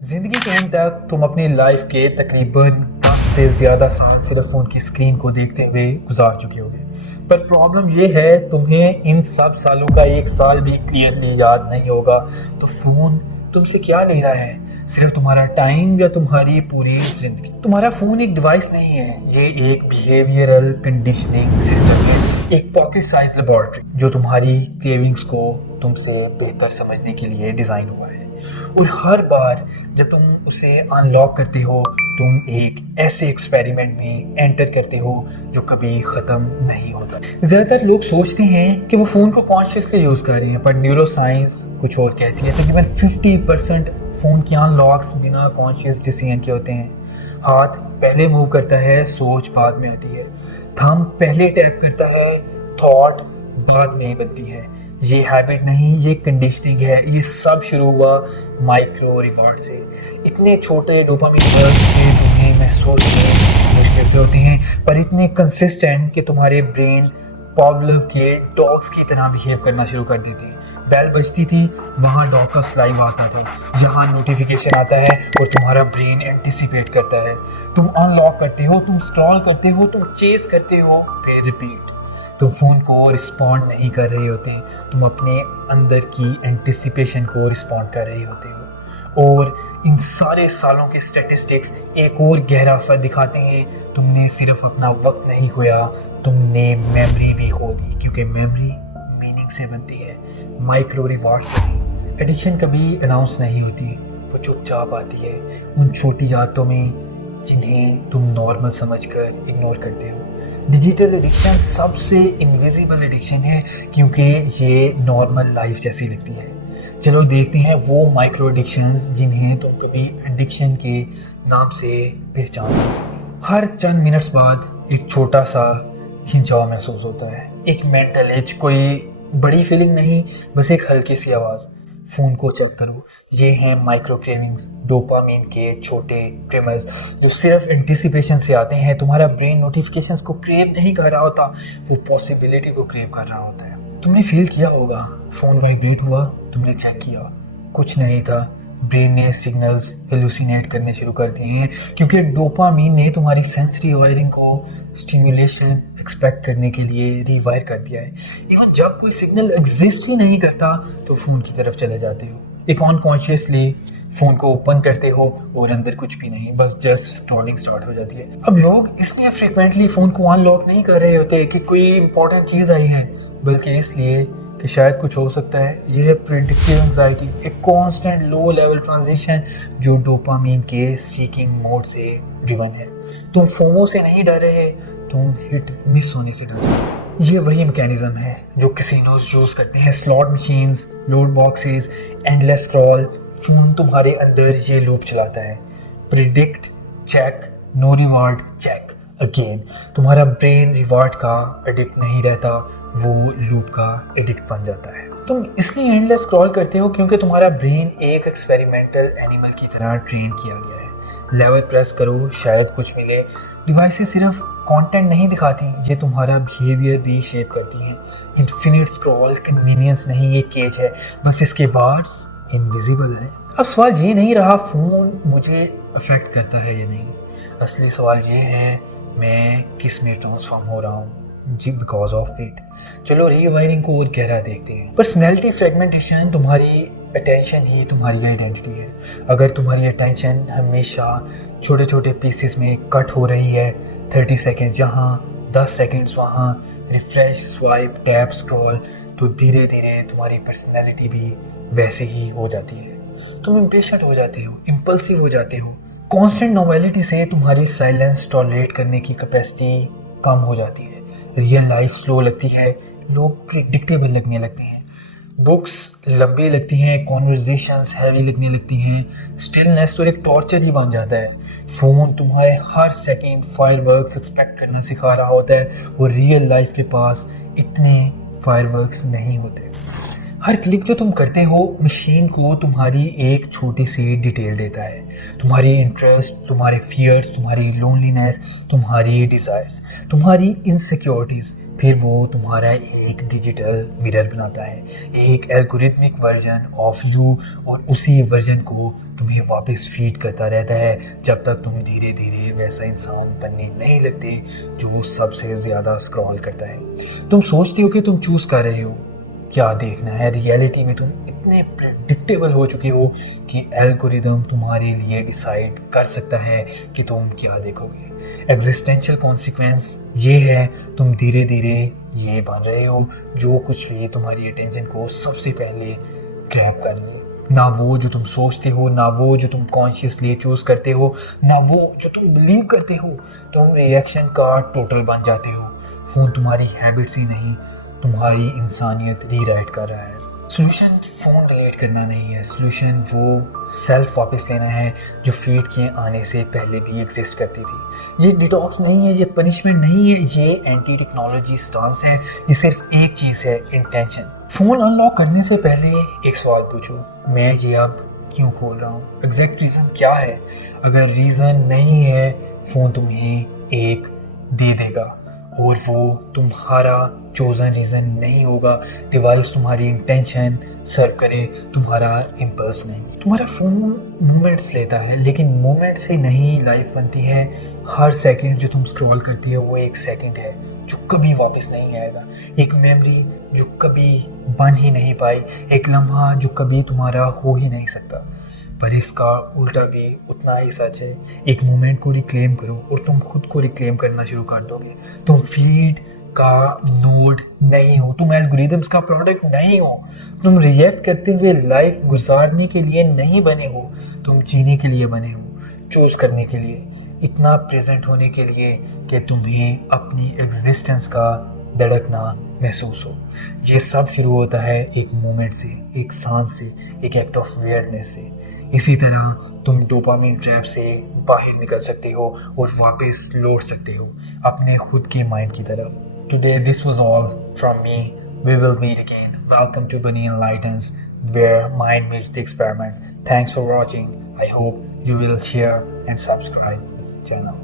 जिंदगी के एंड तक तुम अपनी लाइफ के तकरीबन 10 से ज़्यादा साल सिर्फ फ़ोन की स्क्रीन को देखते हुए गुजार चुके होगे। पर प्रॉब्लम ये है, तुम्हें इन सब सालों का एक साल भी क्लियरली याद नहीं होगा। तो फ़ोन तुमसे क्या ले रहा है, सिर्फ तुम्हारा टाइम या तुम्हारी पूरी जिंदगी? तुम्हारा फ़ोन एक डिवाइस नहीं है, ये एक बिहेवियरल कंडीशनिंग सिस्टम है, एक पॉकेट साइज लेबोरेटरी जो तुम्हारी क्रेविंग्स को तुमसे बेहतर समझने के लिए डिज़ाइन हुआ है। और हर बार जब तुम उसे अनलॉक करते हो, तुम एक ऐसे एक्सपेरिमेंट में एंटर करते हो जो कभी ख़त्म नहीं होता। ज़्यादातर लोग सोचते हैं कि वो फ़ोन को कॉन्शियसली यूज़ कर रहे हैं, पर न्यूरो साइंस कुछ और कहती है। तकरीबन 50% फ़ोन के अनलॉक्स बिना कॉन्शियस डिसीजन के होते हैं। हाथ पहले मूव करता है, सोच बाद में आती है। थंब पहले टैप करता है, थॉट बाद में बनती है। ये हैबिट नहीं, ये कंडीशनिंग है। ये सब शुरू हुआ माइक्रो रिवार्ड से। इतने छोटे डोपामिन बर्स्ट के तुम्हें महसूस करने मुश्किल से होते हैं, पर इतने कंसिस्टेंट कि तुम्हारे ब्रेन पावलोव के डॉग्स की तरह बिहेव करना शुरू कर देते हैं। बेल बजती थी, वहाँ डॉग का स्लाइव आता था। जहाँ नोटिफिकेशन आता है और तुम्हारा ब्रेन एंटिसिपेट करता है। तुम अनलॉक करते हो, तुम स्क्रॉल करते हो, तुम चेस करते हो, फिर रिपीट। तुम फ़ोन को रिस्पॉन्ड नहीं कर रहे होते, तुम अपने अंदर की एंटिसिपेशन को रिस्पॉन्ड कर रहे होते हो। और इन सारे सालों के स्टैटिस्टिक्स एक और गहरा असर दिखाते हैं। तुमने सिर्फ अपना वक्त नहीं खोया, तुमने मेमोरी भी खो दी, क्योंकि मेमोरी मीनिंग से बनती है, माइक्रो रिवार्ड से नहीं। एडिक्शन कभी अनाउंस नहीं होती, वो चुपचाप आती है उन छोटी आदतों में जिन्हें तुम नॉर्मल समझकर इग्नोर करते हो। डिजिटल एडिक्शन सबसे इनविजिबल एडिक्शन है, क्योंकि ये नॉर्मल लाइफ जैसी लगती है। चलो देखते हैं वो माइक्रो एडिक्शंस जिन्हें तुम कभी एडिक्शन के नाम से पहचानते हो। हर चंद मिनट्स बाद एक छोटा सा खिंचाव महसूस होता है, एक मेंटल एज, कोई बड़ी फीलिंग नहीं, बस एक हल्की सी आवाज़। फ़ोन को चेक करो। ये हैं माइक्रो क्रेविंग्स, डोपामिन के छोटे ट्रिमर्स जो सिर्फ एंटिसिपेशन से आते हैं। तुम्हारा ब्रेन नोटिफिकेशंस को क्रेव नहीं कर रहा होता, वो पॉसिबिलिटी को क्रेव कर रहा होता है। तुमने फील किया होगा, फ़ोन वाइब्रेट हुआ, तुमने चेक किया, कुछ नहीं था। ब्रेन ने सिग्नल्स हेलुसिनेट करने शुरू कर दिए हैं, क्योंकि डोपामिन ने तुम्हारी सेंसरी वायरिंग को स्टिमुलेशन एक्सपेक्ट करने के लिए रीवायर कर दिया है। इवन जब कोई सिग्नल एग्जिस्ट ही नहीं करता तो फ़ोन की तरफ चले जाते हो। एक अनकॉन्शियसली फ़ोन को ओपन करते हो और अंदर कुछ भी नहीं, बस जस्ट स्क्रॉलिंग स्टार्ट हो जाती है। अब लोग इसलिए फ्रीक्वेंटली फ़ोन को अनलॉक नहीं कर रहे होते कि कोई इंपॉर्टेंट चीज़ आई है, बल्कि इसलिए कि शायद कुछ हो सकता है। यह है प्रेडिक्टिव एंजाइटी, एक कांस्टेंट लो लेवल ट्रांजिशन जो डोपामिन के सीकिंग मोड से ड्रिवन है। तुम फोमो से नहीं डर रहे, तुम हिट मिस होने से डर रहे हो। ये वही मैकेनिज्म है जो कैसीनोज यूज करते हैं, slot machines, loot boxes, endless scroll. Phone तुम्हारे अंदर ये लूप चलाता है, predict, check, no reward, check again. तुम्हारा ब्रेन रिवार्ड का एडिक्ट नहीं रहता, वो लूप का एडिक्ट बन जाता है। तुम इसलिए एंडलेस स्क्रॉल करते हो क्योंकि तुम्हारा ब्रेन एक एक्सपेरिमेंटल एनिमल की तरह ट्रेन किया गया है। लेवल प्रेस करो, शायद कुछ मिले। डिवाइसेस सिर्फ कंटेंट नहीं दिखाती, ये तुम्हारा बिहेवियर भी शेप करती हैं। इन्फिनिट स्क्रॉल कन्वीनियंस नहीं, ये केज है, बस इसके बार्स इनविजिबल है। अब सवाल ये नहीं रहा फ़ोन मुझे अफेक्ट करता है या नहीं, असली सवाल ये है मैं किस में ट्रांसफॉर्म हो रहा हूँ जी बिकॉज ऑफ इट। चलो रीवायरिंग को और गहरा देखते हैं। पर्सनैलिटी फ्रेगमेंटेशन, तुम्हारी अटेंशन ही तुम्हारी आइडेंटिटी है। अगर तुम्हारी अटेंशन हमेशा छोटे छोटे पीसेस में कट हो रही है, 30 सेकेंड यहाँ, 10 सेकेंड्स वहाँ, रिफ्रेश, स्वाइप, टैप, स्क्रॉल, तो धीरे धीरे तुम्हारी पर्सनैलिटी भी वैसे ही हो जाती है। तुम इम्पेशेंट हो जाते हो, इम्पल्सिव हो जाते हो। कांस्टेंट नोवेलिटी से तुम्हारी साइलेंस टॉलरेट करने की कैपेसिटी कम हो जाती है। रियल लाइफ स्लो लगती है, लोग प्रिडिक्टेबल लगने लगते हैं, बुक्स लंबी लगती हैं, कॉन्वर्जेशंस हैवी लगने लगती हैं, स्टिलनेस तो एक टॉर्चर ही बन जाता है। फ़ोन तुम्हारे हर सेकंड फायरवर्क्स एक्सपेक्ट करना सिखा रहा होता है, और रियल लाइफ के पास इतने फायरवर्क्स नहीं होते। हर क्लिक जो तुम करते हो मशीन को तुम्हारी एक छोटी सी डिटेल देता है, तुम्हारी इंटरेस्ट, तुम्हारे फियर्स, तुम्हारी लोनलीनेस, तुम्हारी डिज़ायर्स, तुम्हारी इनसिक्योरिटीज़। फिर वो तुम्हारा एक डिजिटल मिरर बनाता है, एक एल्गोरिथमिक वर्जन ऑफ यू, और उसी वर्जन को तुम्हें वापस फीड करता रहता है जब तक तुम धीरे धीरे वैसा इंसान बनने नहीं लगते जो सबसे ज़्यादा स्क्रॉल करता है। तुम सोचते हो कि तुम चूज़ कर रहे हो क्या देखना है, रियलिटी में तुम इतने प्रेडिक्टेबल हो चुके हो कि एल्गोरिदम तुम्हारे लिए डिसाइड कर सकता है कि तुम क्या देखोगे। एग्जिस्टेंशियल कॉन्सिक्वेंस ये है, तुम धीरे धीरे ये बन रहे हो जो कुछ भी तुम्हारी अटेंशन को सबसे पहले ग्रैब कर ले। ना वो जो तुम सोचते हो, ना वो जो तुम कॉन्शियसली चूज करते हो, ना वो जो तुम बिलीव करते हो, तुम रिएक्शन का टोटल बन जाते हो। फोन तुम्हारी हैबिट्स ही नहीं, तुम्हारी इंसानियत रीराइट कर रहा है। सोल्यूशन फोन डिलीट करना नहीं है, सोल्यूशन वो सेल्फ वापस लेना है जो फीड के आने से पहले भी एग्जिस्ट करती थी। ये डिटॉक्स नहीं है, ये पनिशमेंट नहीं है, ये एंटी टेक्नोलॉजी स्टांस है। ये सिर्फ एक चीज़ है, इंटेंशन। फोन अनलॉक करने से पहले एक सवाल पूछो, मैं ये अब क्यों खोल रहा हूँ? एग्जैक्ट रीज़न क्या है? अगर रीज़न नहीं है, फ़ोन तुम्हें एक दे देगा और वो तुम्हारा चोजन रीज़न नहीं होगा। डिवाइस तुम्हारी इंटेंशन सर्व करे, तुम्हारा इम्पल्स नहीं। तुम्हारा फ़ोन मोमेंट्स लेता है, लेकिन मोमेंट से नहीं लाइफ बनती है। हर सेकंड जो तुम स्क्रॉल करती है वो एक सेकंड है जो कभी वापस नहीं आएगा, एक मेमोरी जो कभी बन ही नहीं पाई, एक लम्हा जो कभी तुम्हारा हो ही नहीं सकता। पर इसका उल्टा भी उतना ही सच है। एक मोमेंट को रिक्लेम करो और तुम खुद को रिक्लेम करना शुरू कर दोगे। तुम फीड का नोड नहीं हो, तुम एल्गोरिदम्स का प्रोडक्ट नहीं हो, तुम रिएक्ट करते हुए लाइफ गुजारने के लिए नहीं बने हो, तुम जीने के लिए बने हो, चूज करने के लिए, इतना प्रेजेंट होने के लिए कि तुम्हें अपनी एग्जिस्टेंस का धड़कना महसूस हो। ये सब शुरू होता है एक मोमेंट से, एक सांस से, एक एक्ट ऑफ अवेयरनेस से। इसी तरह तुम डोपामिन ट्रैप से बाहर निकल सकते हो और वापस लौट सकते हो अपने खुद के माइंड की तरफ। Today this was all from me. We will meet again. Welcome to Bunny Enlightens, where mind meets the experiment. Thanks for watching. I hope you will share and subscribe channel.